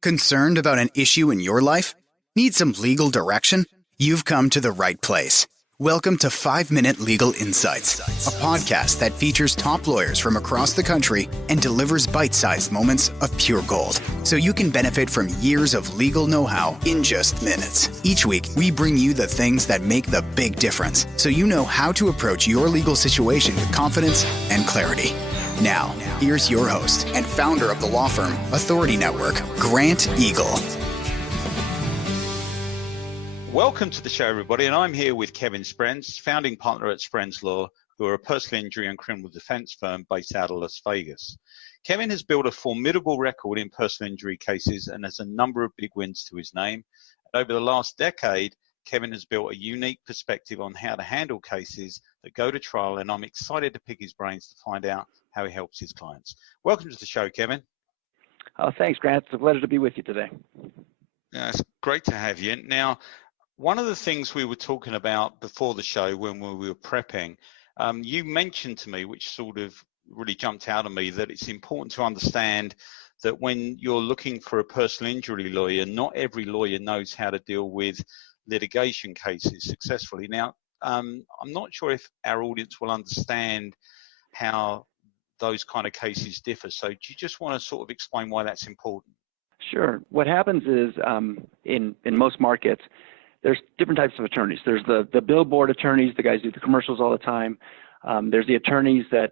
Concerned about an issue in your life? Need some legal direction? You've come to the right place. Welcome to 5-Minute Legal Insights, a podcast that features top lawyers from across the country and delivers bite-sized moments of pure gold, so you can benefit from years of legal know-how in just minutes. Each week, we bring you the things that make the big difference, so you know how to approach your legal situation with confidence and clarity. Now, here's your host and founder of the law firm Authority Network, Grant Eagle. Welcome to the show, everybody, and I'm here with Kevin Sprenz, founding partner at Sprenz Law, who are a personal injury and criminal defense firm based out of Las Vegas. Kevin has built a formidable record in personal injury cases and has a number of big wins to his name. And over the last decade, Kevin has built a unique perspective on how to handle cases that go to trial, and I'm excited to pick his brains to find out how he helps his clients. Welcome to the show, Kevin. Oh, thanks, Grant. It's a pleasure to be with you today. Yeah, it's great to have you. Now, one of the things we were talking about before the show when we were prepping, you mentioned to me, which sort of really jumped out at me, that it's important to understand that when you're looking for a personal injury lawyer, not every lawyer knows how to deal with litigation cases successfully. Now, I'm not sure if our audience will understand how those kind of cases differ. So do you just want to sort of explain why that's important? Sure. What happens is in most markets, there's different types of attorneys. There's the billboard attorneys, the guys who do the commercials all the time. There's the attorneys that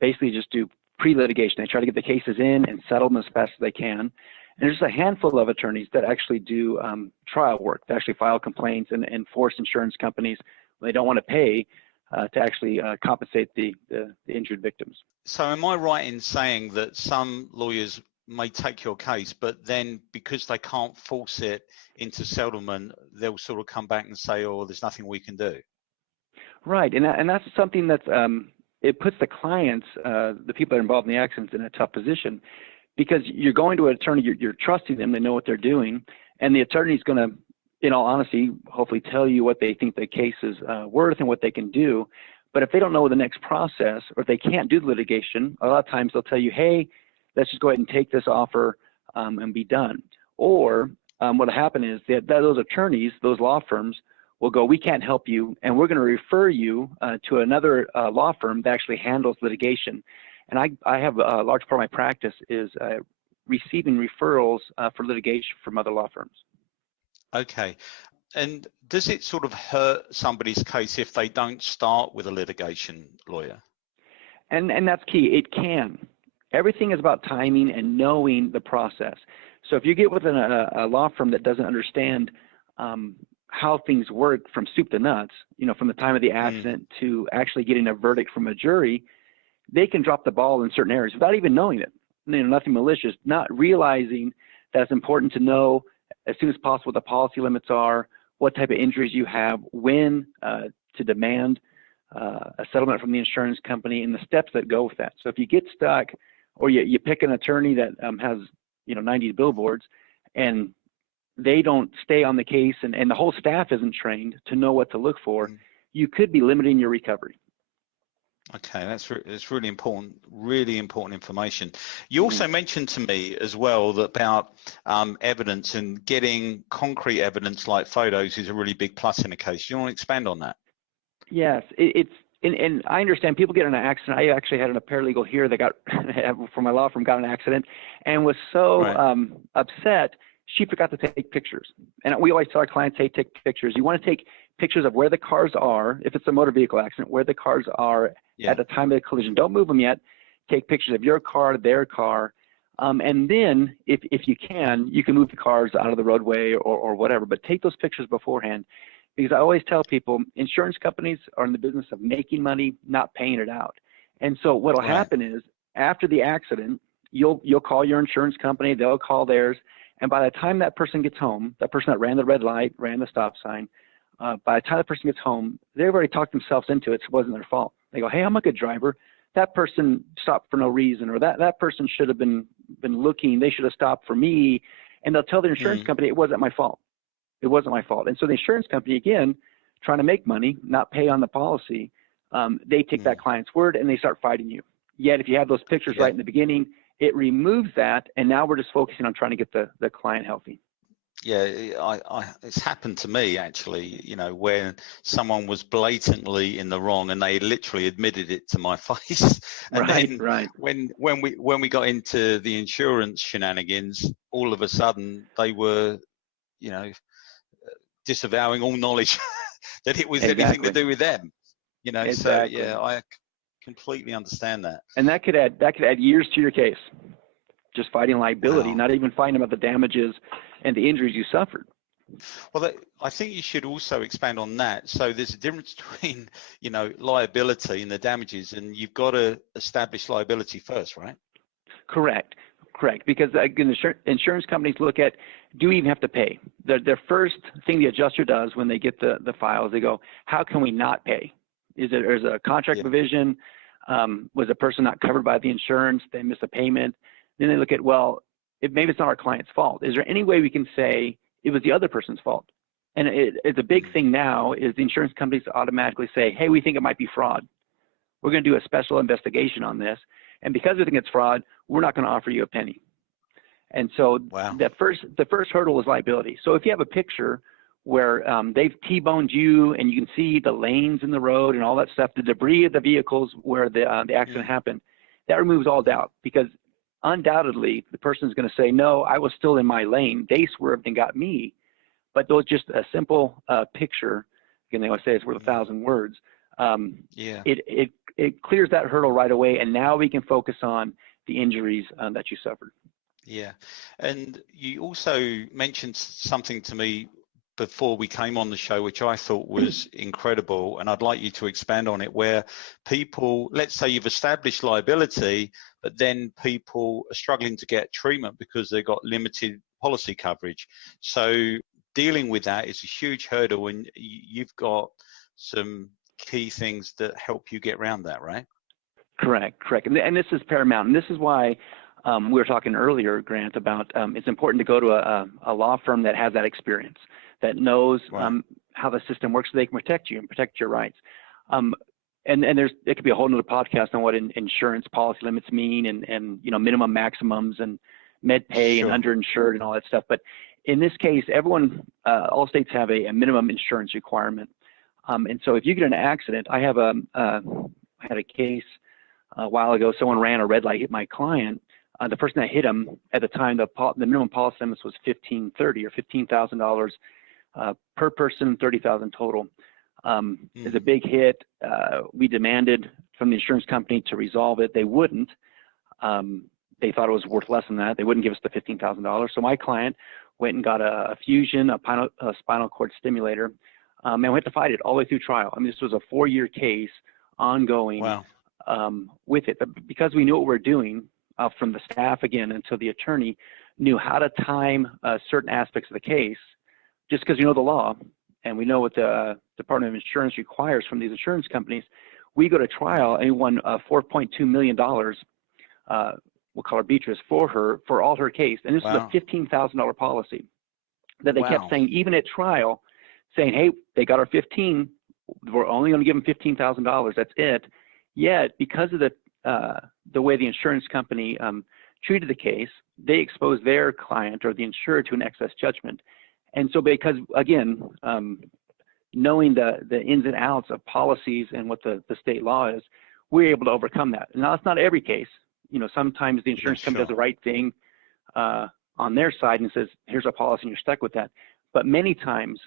basically just do pre-litigation. They try to get the cases in and settle them as fast as they can. And there's a handful of attorneys that actually do trial work, that actually file complaints and force insurance companies when they don't want to pay to actually compensate the injured victims. So am I right in saying that some lawyers may take your case, but then because they can't force it into settlement, they'll sort of come back and say, oh, there's nothing we can do? Right, and that's something that's, it puts the clients, the people that are involved in the accidents, in a tough position, because you're going to an attorney, you're trusting them, they know what they're doing, and the attorney's going to, in all honesty, hopefully tell you what they think the case is worth and what they can do. But if they don't know the next process, or if they can't do the litigation, a lot of times they'll tell you, hey, let's just go ahead and take this offer and be done. Or what will happen is that those attorneys, those law firms, will go, we can't help you, and we're going to refer you to another law firm that actually handles litigation. And I have a large part of my practice is receiving referrals for litigation from other law firms. Okay. And does it sort of hurt somebody's case if they don't start with a litigation lawyer? And that's key. It can. Everything is about timing and knowing the process. So if you get with a law firm that doesn't understand how things work from soup to nuts, from the time of the accident to actually getting a verdict from a jury, they can drop the ball in certain areas without even knowing it. Nothing malicious, not realizing that it's important to know as soon as possible what the policy limits are, what type of injuries you have, when to demand a settlement from the insurance company, and the steps that go with that. So if you get stuck, or you pick an attorney that has 90 billboards, and they don't stay on the case, and the whole staff isn't trained to know what to look for, you could be limiting your recovery. Okay, that's really important information. You also mentioned to me as well that about evidence, and getting concrete evidence like photos is a really big plus in a case. Do you want to expand on that? Yes, and I understand people get in an accident. I actually had a paralegal here that got, from my law firm, got in an accident and was so upset, she forgot to take pictures. And we always tell our clients, hey, take pictures. You want to take pictures of where the cars are, if it's a motor vehicle accident, where the cars are at the time of the collision. Don't move them yet. Take pictures of your car, their car. And then if you can move the cars out of the roadway or whatever, but take those pictures beforehand. Because I always tell people, insurance companies are in the business of making money, not paying it out. And so what will happen is, after the accident, you'll call your insurance company, they'll call theirs, and by the time that person gets home, that person that ran the red light, ran the stop sign, by the time the person gets home, they've already talked themselves into it, so it wasn't their fault. They go, hey, I'm a good driver. That person stopped for no reason, or that person should have been looking, they should have stopped for me. And they'll tell their insurance company, it wasn't my fault. It wasn't my fault. And so the insurance company, again, trying to make money, not pay on the policy, they take that client's word and they start fighting you. Yet if you have those pictures right in the beginning it removes that, and now we're just focusing on trying to get the client healthy. Yeah, it's happened to me actually, when someone was blatantly in the wrong and they literally admitted it to my face. And Right. when we got into the insurance shenanigans, all of a sudden they were, disavowing all knowledge that it was anything to do with them. Exactly. So yeah, I completely understand that. And that could add years to your case. Just fighting liability, Wow. not even fighting about the damages and the injuries you suffered. Well, I think you should also expand on that. So there's a difference between, liability and the damages, and you've got to establish liability first, right? Correct. Because again, insurance companies look at, do we even have to pay? Their first thing the adjuster does when they get the files, they go, how can we not pay? Is there a contract provision? Was a person not covered by the insurance? They missed a payment? Then they look at, well, maybe it's not our client's fault. Is there any way we can say it was the other person's fault? And it's a big thing now is the insurance companies automatically say, hey, we think it might be fraud. We're going to do a special investigation on this. And because we think it's fraud, we're not going to offer you a penny. And so the first hurdle is liability. So if you have a picture where they've T-boned you and you can see the lanes in the road and all that stuff, the debris of the vehicles where the accident happened, that removes all doubt, because undoubtedly the person is going to say, no, I was still in my lane. They swerved and got me. But those just a simple picture, again, they always say it's worth 1,000 words. It clears that hurdle right away. And now we can focus on the injuries that you suffered. Yeah. And you also mentioned something to me before we came on the show, which I thought was incredible, and I'd like you to expand on it, where people, let's say you've established liability, but then people are struggling to get treatment because they've got limited policy coverage. So dealing with that is a huge hurdle, and you've got some key things that help you get around that, right? Correct. And this is paramount. And this is why we were talking earlier, Grant, about it's important to go to a law firm that has that experience, that knows how the system works, so they can protect you and protect your rights. And it could be a whole nother podcast on what insurance policy limits mean, and minimum maximums and med pay and underinsured and all that stuff. But in this case, all states have a minimum insurance requirement. And so if you get in an accident, I had a case a while ago. Someone ran a red light, hit my client. The person that hit him at the time, the minimum policy limits was $1,530 or $15,000 per person, $30,000 total. It's a big hit. We demanded from the insurance company to resolve it. They wouldn't. They thought it was worth less than that. They wouldn't give us the $15,000. So my client went and got a fusion, a spinal cord stimulator, and we had to fight it all the way through trial. I mean, this was a 4-year case, ongoing with it. But because we knew what we were doing, from the staff again until the attorney knew how to time certain aspects of the case, just because you know the law and we know what the Department of Insurance requires from these insurance companies, we go to trial and we won $4.2 million, we'll call her Beatrice, for all her case. And this is a $15,000 policy that they kept saying, even at trial, saying, hey, they got our 15, we're only going to give them $15,000, that's it. Yet, because of the way the insurance company treated the case, they exposed their client or the insured to an excess judgment. And so because, again, knowing the ins and outs of policies and what the state law is, we're able to overcome that. Now, it's not every case. Sometimes the insurance company does the right thing on their side and says, here's a policy and you're stuck with that. But many times,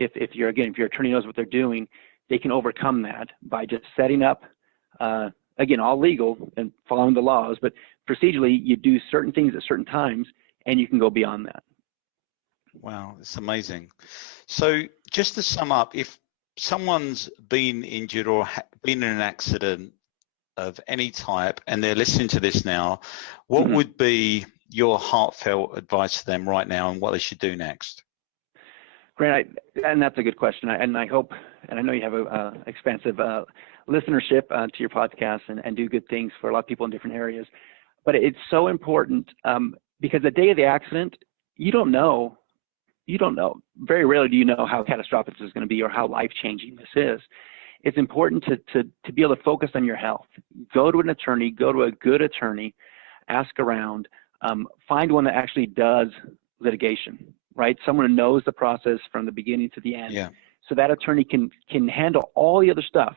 if your attorney knows what they're doing, they can overcome that by just setting up, again, all legal and following the laws, but procedurally, you do certain things at certain times, and you can go beyond that. Wow, it's amazing. So just to sum up, if someone's been injured or been in an accident of any type, and they're listening to this now, what would be your heartfelt advice to them right now and what they should do next? Grant, and that's a good question. And I hope, and I know you have a expansive listenership to your podcast and do good things for a lot of people in different areas. But it's so important because the day of the accident, you don't know. Very rarely do you know how catastrophic this is going to be or how life-changing this is. It's important to be able to focus on your health. Go to an attorney, go to a good attorney, ask around, find one that actually does litigation, right? Someone who knows the process from the beginning to the end. Yeah. So that attorney can handle all the other stuff,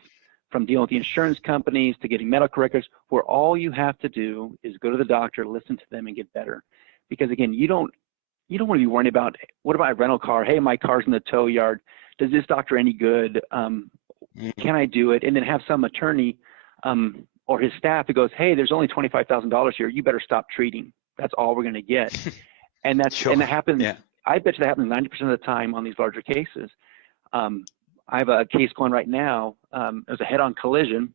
from dealing with the insurance companies to getting medical records, where all you have to do is go to the doctor, listen to them, and get better. Because again, you don't want to be worrying about, what about a rental car? Hey, my car's in the tow yard. Does this doctor any good? Can I do it? And then have some attorney or his staff that goes, hey, there's only $25,000 here. You better stop treating. That's all we're going to get. And that's Sure. And that happens. Yeah. I bet you that happens 90% of the time on these larger cases. I have a case going right now. It was a head-on collision.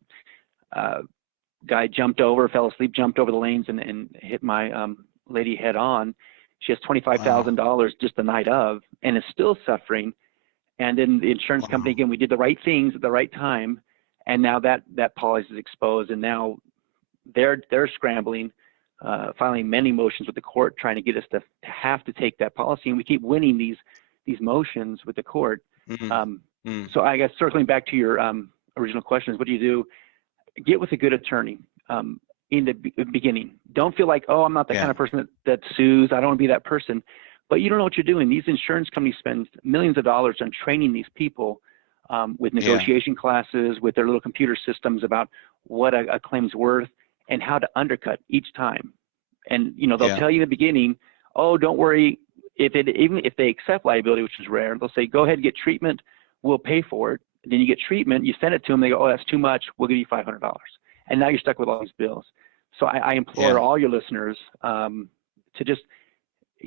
Guy jumped over, fell asleep, jumped over the lanes and hit my lady head on. She has $25,000 just the night of, and is still suffering. And then the insurance company, again, we did the right things at the right time, and now that policy is exposed, and now they're scrambling, filing many motions with the court, trying to get us to have to take that policy, and we keep winning these motions with the court. So I guess circling back to your original questions, what do you do? Get with a good attorney in the beginning. Don't feel like, oh, I'm not the kind of person that sues. I don't want to be that person. But you don't know what you're doing. These insurance companies spend millions of dollars on training these people with negotiation classes, with their little computer systems about what a claim's worth and how to undercut each time. And they'll tell you in the beginning, oh, don't worry. Even if they accept liability, which is rare, they'll say, go ahead and get treatment. We'll pay for it. And then you get treatment. You send it to them. They go, oh, that's too much. We'll give you $500. And now you're stuck with all these bills. So I implore all your listeners to just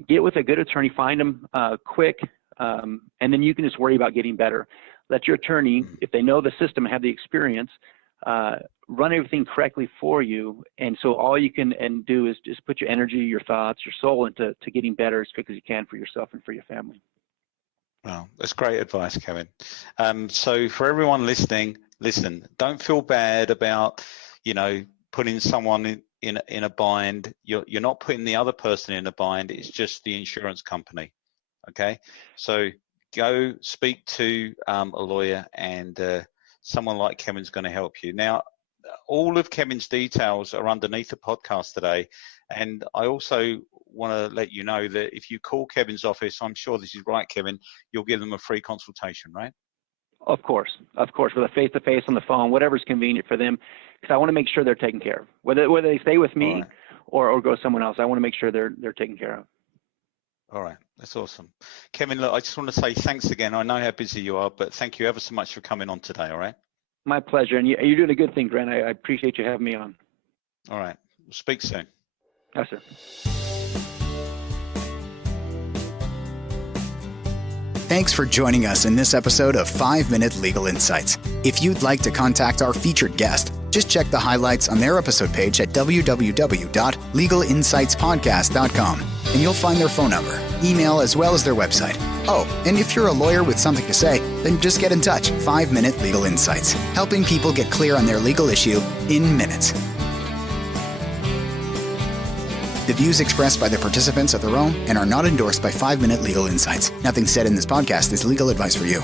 get with a good attorney, find them quick, and then you can just worry about getting better. Let your attorney, if they know the system, have the experience, run everything correctly for you. And so all you can do is just put your energy, your thoughts, your soul into getting better as quick as you can for yourself and for your family. Wow, that's great advice, Kevin. So for everyone listening, listen, don't feel bad about, putting someone in a bind. You're not putting the other person in a bind. It's just the insurance company. Okay, so go speak to a lawyer, and someone like Kevin's going to help you. Now, all of Kevin's details are underneath the podcast today, and I also want to let you know that if you call Kevin's office, I'm sure this is right, Kevin, you'll give them a free consultation, right? Of course, with a face-to-face on the phone, whatever's convenient for them, because I want to make sure they're taken care of. Whether they stay with me or go somewhere else, I want to make sure they're taken care of. All right, that's awesome. Kevin, look, I just want to say thanks again. I know how busy you are, but thank you ever so much for coming on today, all right? My pleasure, and you're doing a good thing, Grant. I appreciate you having me on. All right, we'll speak soon. Yes, sir. Thanks for joining us in this episode of 5-Minute Legal Insights. If you'd like to contact our featured guest, just check the highlights on their episode page at www.legalinsightspodcast.com, and you'll find their phone number, email, as well as their website. Oh, and if you're a lawyer with something to say, then just get in touch. 5-Minute Legal Insights, helping people get clear on their legal issue in minutes. The views expressed by the participants are their own and are not endorsed by 5-Minute Legal Insights. Nothing said in this podcast is legal advice for you.